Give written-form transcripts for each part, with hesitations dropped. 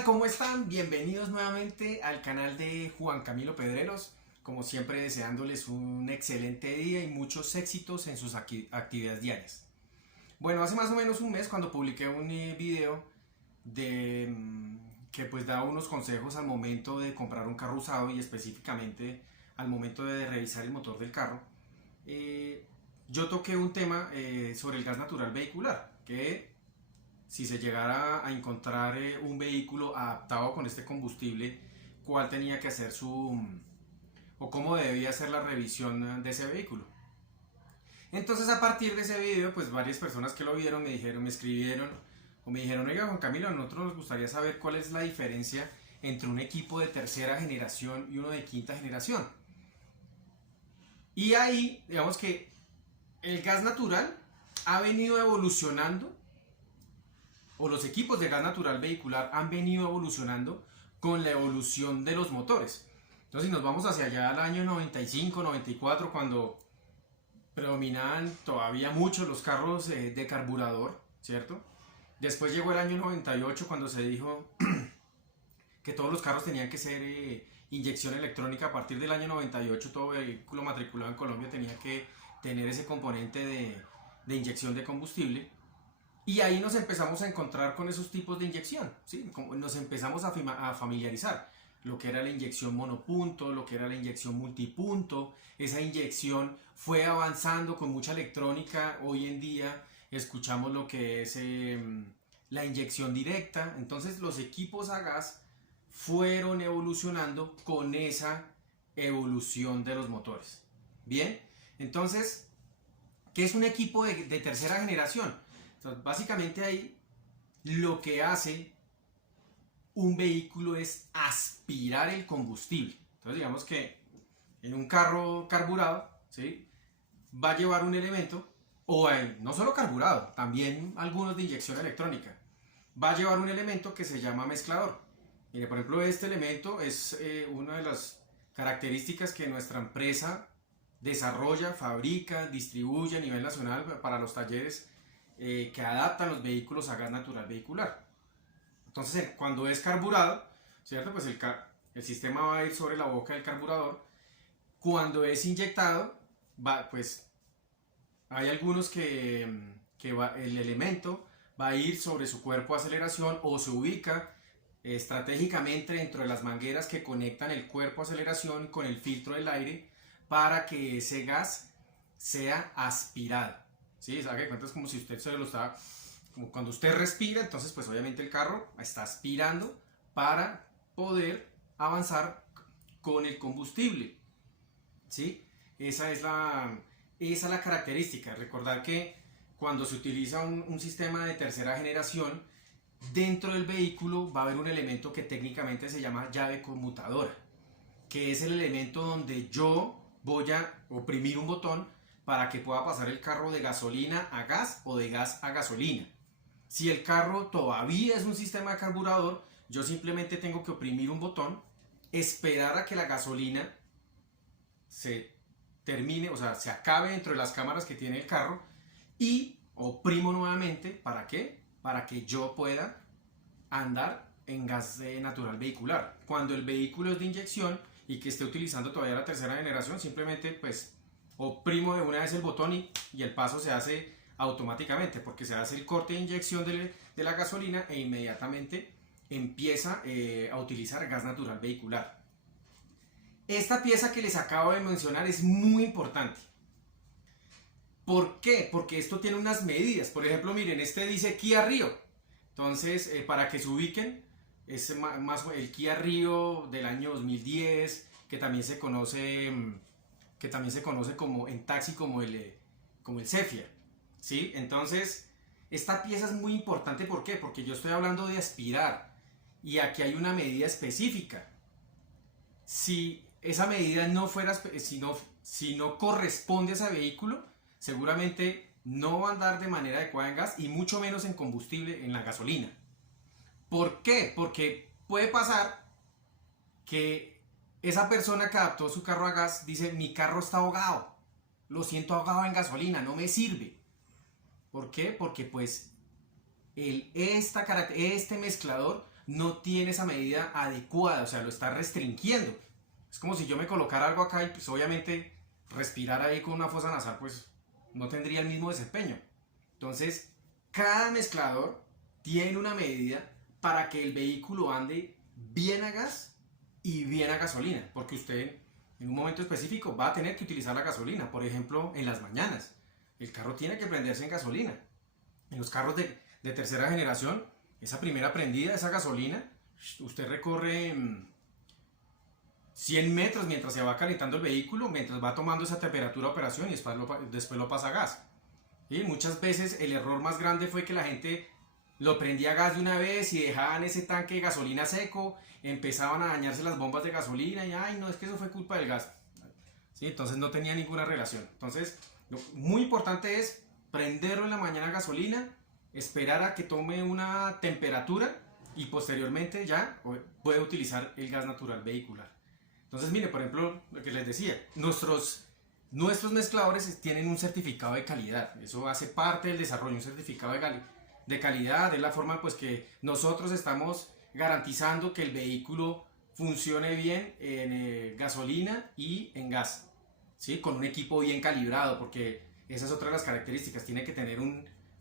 tal? ¿Cómo están? Bienvenidos nuevamente al canal de Juan Camilo Pedreros. Como siempre, deseándoles un excelente día y muchos éxitos en sus actividades diarias. Bueno, hace más o menos un mes cuando publiqué un video que pues da unos consejos al momento de comprar un carro usado y específicamente al momento de revisar el motor del carro, yo toqué un tema sobre el gas natural vehicular, que si se llegara a encontrar un vehículo adaptado con este combustible, cuál tenía que hacer o cómo debía ser la revisión de ese vehículo. Entonces, a partir de ese video, pues varias personas que lo vieron me escribieron o me dijeron: oiga, Juan Camilo, a nosotros nos gustaría saber cuál es la diferencia entre un equipo de tercera generación y uno de quinta generación. Y ahí, digamos que el gas natural ha venido evolucionando, o los equipos de gas natural vehicular han venido evolucionando con la evolución de los motores. Entonces, si nos vamos hacia allá al año 95, 94, cuando predominaban todavía mucho los carros de carburador, ¿cierto? Después llegó el año 98, cuando se dijo que todos los carros tenían que ser inyección electrónica. A partir del año 98, todo vehículo matriculado en Colombia tenía que tener ese componente de inyección de combustible. Y ahí nos empezamos a encontrar con esos tipos de inyección, ¿sí? Nos empezamos a familiarizar lo que era la inyección monopunto, lo que era la inyección multipunto. Esa inyección fue avanzando con mucha electrónica. Hoy en día escuchamos lo que es la inyección directa. Entonces los equipos a gas fueron evolucionando con esa evolución de los motores. Bien, entonces, ¿qué es un equipo de tercera generación? Entonces, básicamente ahí lo que hace un vehículo es aspirar el combustible. Entonces, digamos que en un carro carburado, ¿sí?, va a llevar un elemento, o no solo carburado, también algunos de inyección electrónica, va a llevar un elemento que se llama mezclador. Mire, por ejemplo, este elemento es una de las características que nuestra empresa desarrolla, fabrica, distribuye a nivel nacional para los talleres que adaptan los vehículos a gas natural vehicular. Entonces, cuando es carburado, ¿cierto?, pues el sistema va a ir sobre la boca del carburador. Cuando es inyectado, pues hay algunos que el elemento va a ir sobre su cuerpo de aceleración, o se ubica estratégicamente dentro de las mangueras que conectan el cuerpo de aceleración con el filtro del aire, para que ese gas sea aspirado. ¿Sí? ¿Sabe? Es como si usted se lo está, como cuando usted respira. Entonces, pues obviamente el carro está aspirando para poder avanzar con el combustible. ¿Sí? Esa es la característica. Recordar que cuando se utiliza un sistema de tercera generación, dentro del vehículo va a haber un elemento que técnicamente se llama llave conmutadora, que es el elemento donde yo voy a oprimir un botón para que pueda pasar el carro de gasolina a gas o de gas a gasolina. Si el carro todavía es un sistema de carburador, yo simplemente tengo que oprimir un botón, esperar a que la gasolina se termine, o sea, se acabe dentro de las cámaras que tiene el carro, y oprimo nuevamente. ¿Para qué? Para que yo pueda andar en gas natural vehicular. Cuando el vehículo es de inyección y que esté utilizando todavía la tercera generación, simplemente pues oprimo de una vez el botón y el paso se hace automáticamente, porque se hace el corte de inyección de la gasolina e inmediatamente empieza a utilizar gas natural vehicular. Esta pieza que les acabo de mencionar es muy importante. ¿Por qué? Porque esto tiene unas medidas. Por ejemplo, miren, este dice Kia Rio. Entonces, para que se ubiquen, es más el Kia Rio del año 2010, que también se conoce como en taxi como el Zephyr, ¿sí? Entonces, esta pieza es muy importante. ¿Por qué? Porque yo estoy hablando de aspirar, y aquí hay una medida específica. Si esa medida si no corresponde a ese vehículo, seguramente no va a andar de manera adecuada en gas, y mucho menos en combustible, en la gasolina. ¿Por qué? Porque puede pasar que esa persona que adaptó su carro a gas dice: mi carro está ahogado, lo siento ahogado en gasolina, no me sirve. ¿Por qué? Porque pues este mezclador no tiene esa medida adecuada, o sea, lo está restringiendo. Es como si yo me colocara algo acá y pues obviamente respirar ahí con una fosa nasal pues no tendría el mismo desempeño. Entonces, cada mezclador tiene una medida para que el vehículo ande bien a gas y bien a gasolina, porque usted en un momento específico va a tener que utilizar la gasolina, por ejemplo, en las mañanas. El carro tiene que prenderse en gasolina. En los carros de tercera generación, esa primera prendida, esa gasolina, usted recorre 100 metros mientras se va calentando el vehículo, mientras va tomando esa temperatura de operación y después lo pasa a gas. Y muchas veces el error más grande fue que la gente lo prendía a gas de una vez y dejaban ese tanque de gasolina seco, empezaban a dañarse las bombas de gasolina y ay no, es que eso fue culpa del gas. ¿Sí? Entonces no tenía ninguna relación. Entonces, lo muy importante es prenderlo en la mañana a gasolina, esperar a que tome una temperatura y posteriormente ya puede utilizar el gas natural vehicular. Entonces, mire, por ejemplo, lo que les decía, nuestros mezcladores tienen un certificado de calidad. Eso hace parte del desarrollo, un certificado de calidad. Es la forma pues que nosotros estamos garantizando que el vehículo funcione bien en gasolina y en gas, ¿sí? Con un equipo bien calibrado, porque esa es otra de las características. Tiene que tener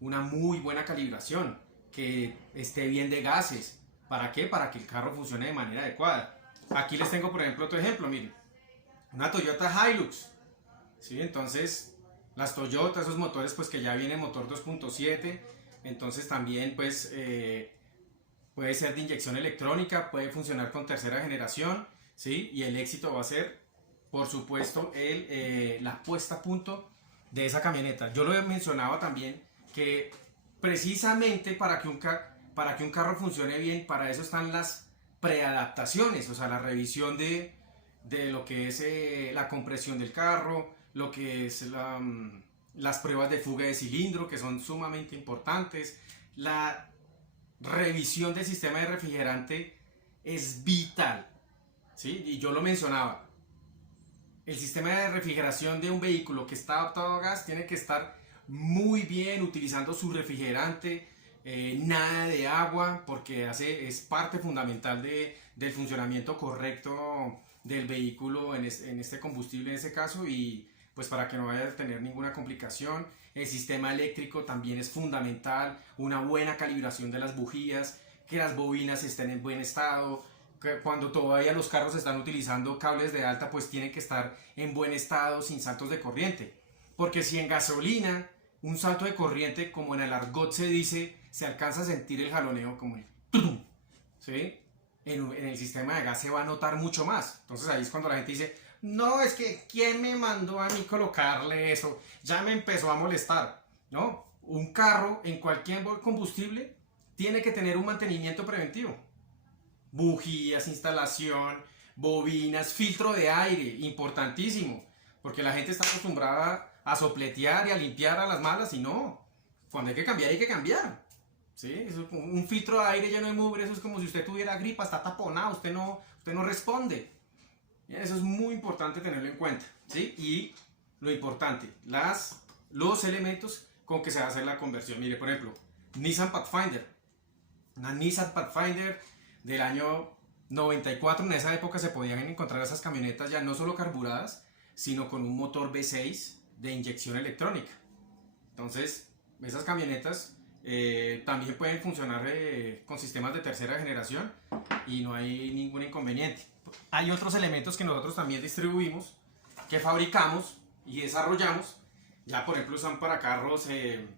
una muy buena calibración, que esté bien de gases. ¿Para qué? Para que el carro funcione de manera adecuada. Aquí les tengo por ejemplo otro ejemplo, miren, una Toyota Hilux, ¿sí? Entonces las Toyota, esos motores pues que ya viene motor 2.7, entonces también pues puede ser de inyección electrónica, puede funcionar con tercera generación, ¿sí? Y el éxito va a ser por supuesto la puesta a punto de esa camioneta. Yo lo mencionaba también que precisamente para que un carro funcione bien, para eso están las preadaptaciones, o sea, la revisión de lo que es la compresión del carro, lo que es las pruebas de fuga de cilindro, que son sumamente importantes, la revisión del sistema de refrigerante es vital, ¿sí? Y yo lo mencionaba, el sistema de refrigeración de un vehículo que está adaptado a gas tiene que estar muy bien utilizando su refrigerante, nada de agua, porque es parte fundamental del funcionamiento correcto del vehículo en este combustible en este caso, y pues para que no vaya a tener ninguna complicación. El sistema eléctrico también es fundamental, una buena calibración de las bujías, que las bobinas estén en buen estado, que cuando todavía los carros están utilizando cables de alta pues tienen que estar en buen estado sin saltos de corriente, porque si en gasolina un salto de corriente, como en el argot se dice, se alcanza a sentir el jaloneo como el ¡tum! ¿Sí? En el sistema de gas se va a notar mucho más. Entonces ahí es cuando la gente dice, no, es que ¿quién me mandó a mí colocarle eso? Ya me empezó a molestar. No, un carro en cualquier combustible tiene que tener un mantenimiento preventivo. Bujías, instalación, bobinas, filtro de aire, importantísimo, porque la gente está acostumbrada a sopletear y a limpiar a las malas y no, cuando hay que cambiar hay que cambiar, ¿sí? Eso, un filtro de aire lleno de mugre, eso es como si usted tuviera gripa, está taponado, usted no responde. Eso es muy importante tenerlo en cuenta, ¿sí? Y lo importante, los elementos con que se va a hacer la conversión. Mire, por ejemplo, Nissan Pathfinder, una Nissan Pathfinder del año 94, en esa época se podían encontrar esas camionetas ya no solo carburadas, sino con un motor V6 de inyección electrónica. Entonces, esas camionetas también pueden funcionar con sistemas de tercera generación y no hay ningún inconveniente. Hay otros elementos que nosotros también distribuimos, que fabricamos y desarrollamos. Ya por ejemplo son para carros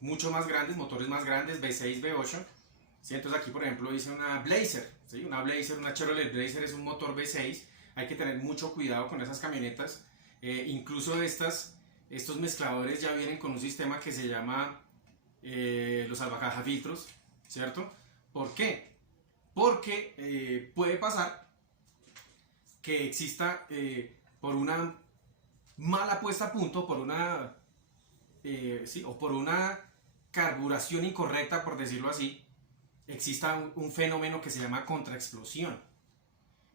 mucho más grandes, motores más grandes, V6, V8. ¿Sí? Entonces aquí por ejemplo hice una Blazer, ¿sí? Una Chevrolet Blazer es un motor V6. Hay que tener mucho cuidado con esas camionetas. Incluso estos mezcladores ya vienen con un sistema que se llama los salvacajafiltros, ¿cierto? ¿Por qué? Porque puede pasar que exista por una mala puesta a punto, o por una carburación incorrecta, por decirlo así, exista un fenómeno que se llama contraexplosión.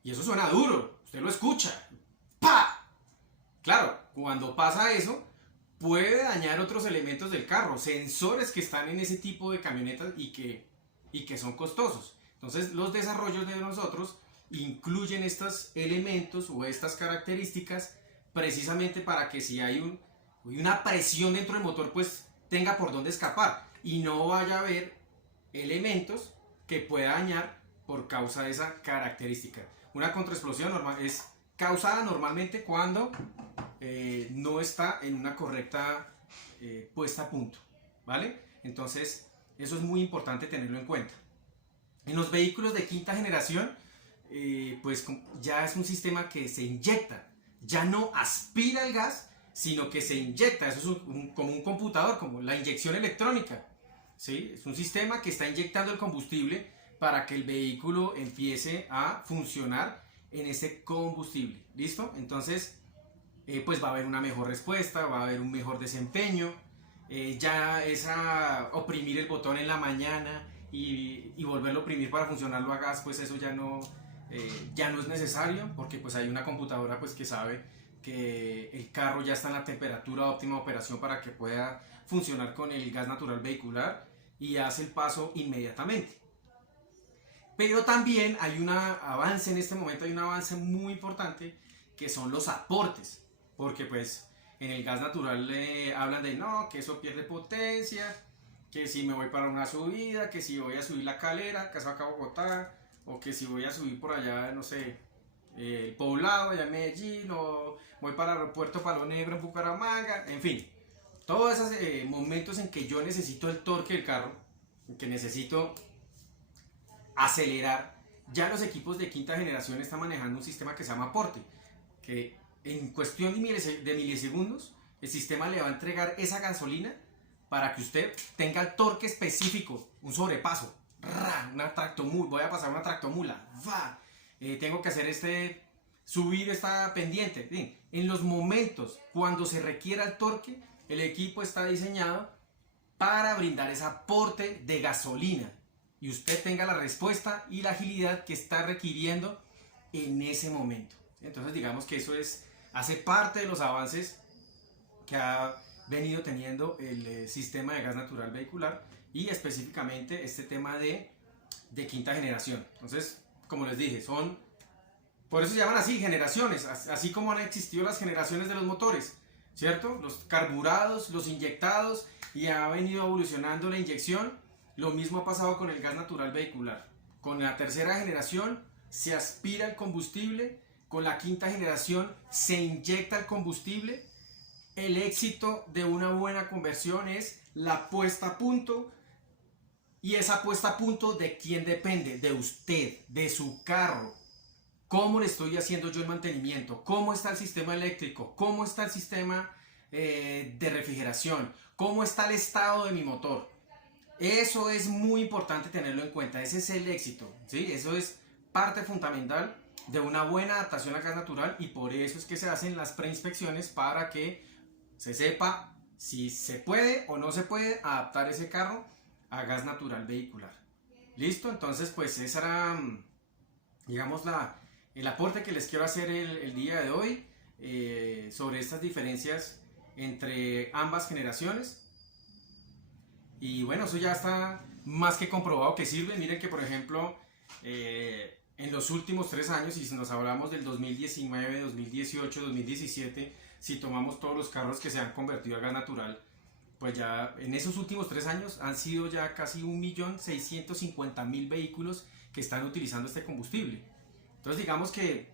Y eso suena duro, usted lo escucha. ¡Pah! Claro, cuando pasa eso, puede dañar otros elementos del carro, sensores que están en ese tipo de camionetas y que son costosos. Entonces los desarrollos de nosotros incluyen estos elementos o estas características precisamente para que si hay una presión dentro del motor pues tenga por dónde escapar y no vaya a haber elementos que pueda dañar por causa de esa característica. Una contraexplosión es causada normalmente cuando no está en una correcta puesta a punto, ¿vale? Entonces eso es muy importante tenerlo en cuenta. En los vehículos de quinta generación pues ya es un sistema que se inyecta, ya no aspira el gas, sino que se inyecta. Eso es como un computador, como la inyección electrónica, ¿sí? Es un sistema que está inyectando el combustible para que el vehículo empiece a funcionar en ese combustible. ¿Listo? Entonces pues va a haber una mejor respuesta, va a haber un mejor desempeño. Ya es a oprimir el botón en la mañana y volverlo a oprimir para funcionarlo a gas, pues eso ya no es necesario, porque pues hay una computadora pues que sabe que el carro ya está en la temperatura óptima de operación para que pueda funcionar con el gas natural vehicular y hace el paso inmediatamente. Pero también hay un avance en este momento, hay un avance muy importante que son los aportes, porque pues en el gas natural hablan de no, que eso pierde potencia, que si me voy para una subida, que si voy a subir la calera, que acá a Bogotá, o que si voy a subir por allá, no sé, el Poblado, allá en Medellín, o voy para el aeropuerto Palo Negro en Bucaramanga, en fin, todos esos momentos en que yo necesito el torque del carro, en que necesito acelerar, ya los equipos de quinta generación están manejando un sistema que se llama aporte, que en cuestión de milisegundos el sistema le va a entregar esa gasolina para que usted tenga el torque específico, un sobrepaso, una tractomula, voy a pasar una tractomula, tengo que hacer subir esta pendiente. Bien, en los momentos cuando se requiera el torque, el equipo está diseñado para brindar ese aporte de gasolina y usted tenga la respuesta y la agilidad que está requiriendo en ese momento. Entonces digamos que eso hace parte de los avances que ha venido teniendo el sistema de gas natural vehicular y específicamente este tema de quinta generación. Entonces, como les dije, por eso se llaman así, generaciones, así como han existido las generaciones de los motores, ¿cierto? Los carburados, los inyectados, y ha venido evolucionando la inyección. Lo mismo ha pasado con el gas natural vehicular. Con la tercera generación se aspira el combustible, con la quinta generación se inyecta el combustible. El éxito de una buena conversión es la puesta a punto, y esa puesta a punto ¿de quién depende? De usted, de su carro. ¿Cómo le estoy haciendo yo el mantenimiento? ¿Cómo está el sistema eléctrico? ¿Cómo está el sistema de refrigeración? ¿Cómo está el estado de mi motor? Eso es muy importante tenerlo en cuenta. Ese es el éxito, ¿sí? Eso es parte fundamental de una buena adaptación a gas natural, y por eso es que se hacen las preinspecciones para que se sepa si se puede o no se puede adaptar ese carro a gas natural vehicular. ¿Listo? Entonces pues esa era, digamos, el aporte que les quiero hacer el día de hoy sobre estas diferencias entre ambas generaciones. Y bueno, eso ya está más que comprobado que sirve. Miren que por ejemplo en los últimos 3 años, y si nos hablamos del 2019, 2018, 2017, si tomamos todos los carros que se han convertido a gas natural, pues ya en esos últimos 3 años han sido ya casi 1.650.000 vehículos que están utilizando este combustible. Entonces digamos que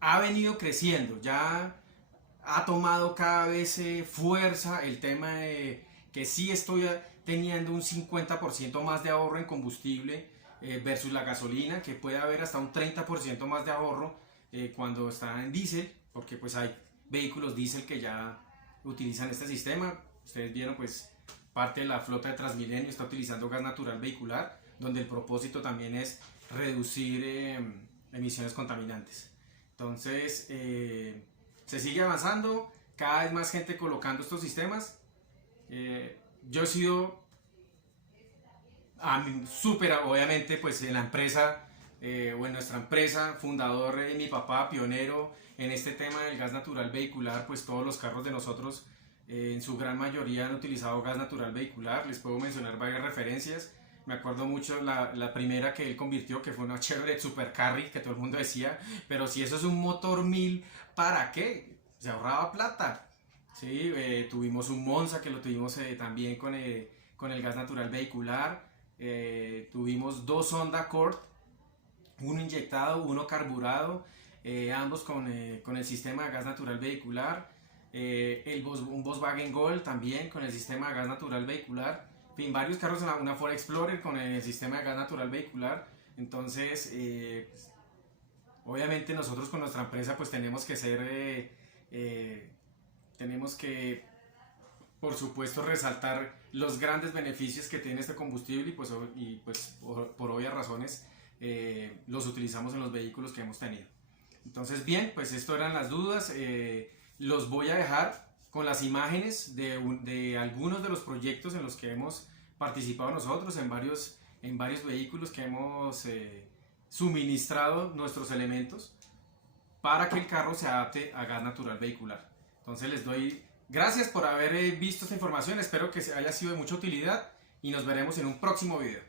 ha venido creciendo, ya ha tomado cada vez fuerza el tema de que sí estoy teniendo un 50% más de ahorro en combustible versus la gasolina, que puede haber hasta un 30% más de ahorro cuando está en diésel, porque pues hay vehículos diésel que ya utilizan este sistema. Ustedes vieron pues parte de la flota de Transmilenio está utilizando gas natural vehicular, donde el propósito también es reducir emisiones contaminantes. Entonces se sigue avanzando, cada vez más gente colocando estos sistemas. Yo he sido súper, obviamente, pues en la empresa o en nuestra empresa, fundador, mi papá, pionero en este tema del gas natural vehicular. Pues todos los carros de nosotros en su gran mayoría han utilizado gas natural vehicular. Les puedo mencionar varias referencias. Me acuerdo mucho la primera que él convirtió, que fue una Chevrolet Super Carry, que todo el mundo decía, pero si eso es un motor 1000, ¿para qué? Se ahorraba plata. Sí, tuvimos un Monza que lo tuvimos también con el gas natural vehicular. Tuvimos dos Honda Accord, uno inyectado, uno carburado, ambos con el sistema de gas natural vehicular. Un Volkswagen Gol también con el sistema de gas natural vehicular. En fin, varios carros, una Ford Explorer con el sistema de gas natural vehicular. Entonces, obviamente nosotros con nuestra empresa pues tenemos que, por supuesto, resaltar los grandes beneficios que tiene este combustible y pues por obvias razones los utilizamos en los vehículos que hemos tenido. Entonces, bien, pues esto eran las dudas. Los voy a dejar con las imágenes de algunos de los proyectos en los que hemos participado nosotros, en varios vehículos que hemos suministrado nuestros elementos para que el carro se adapte a gas natural vehicular. Entonces les doy gracias por haber visto esta información, espero que haya sido de mucha utilidad y nos veremos en un próximo video.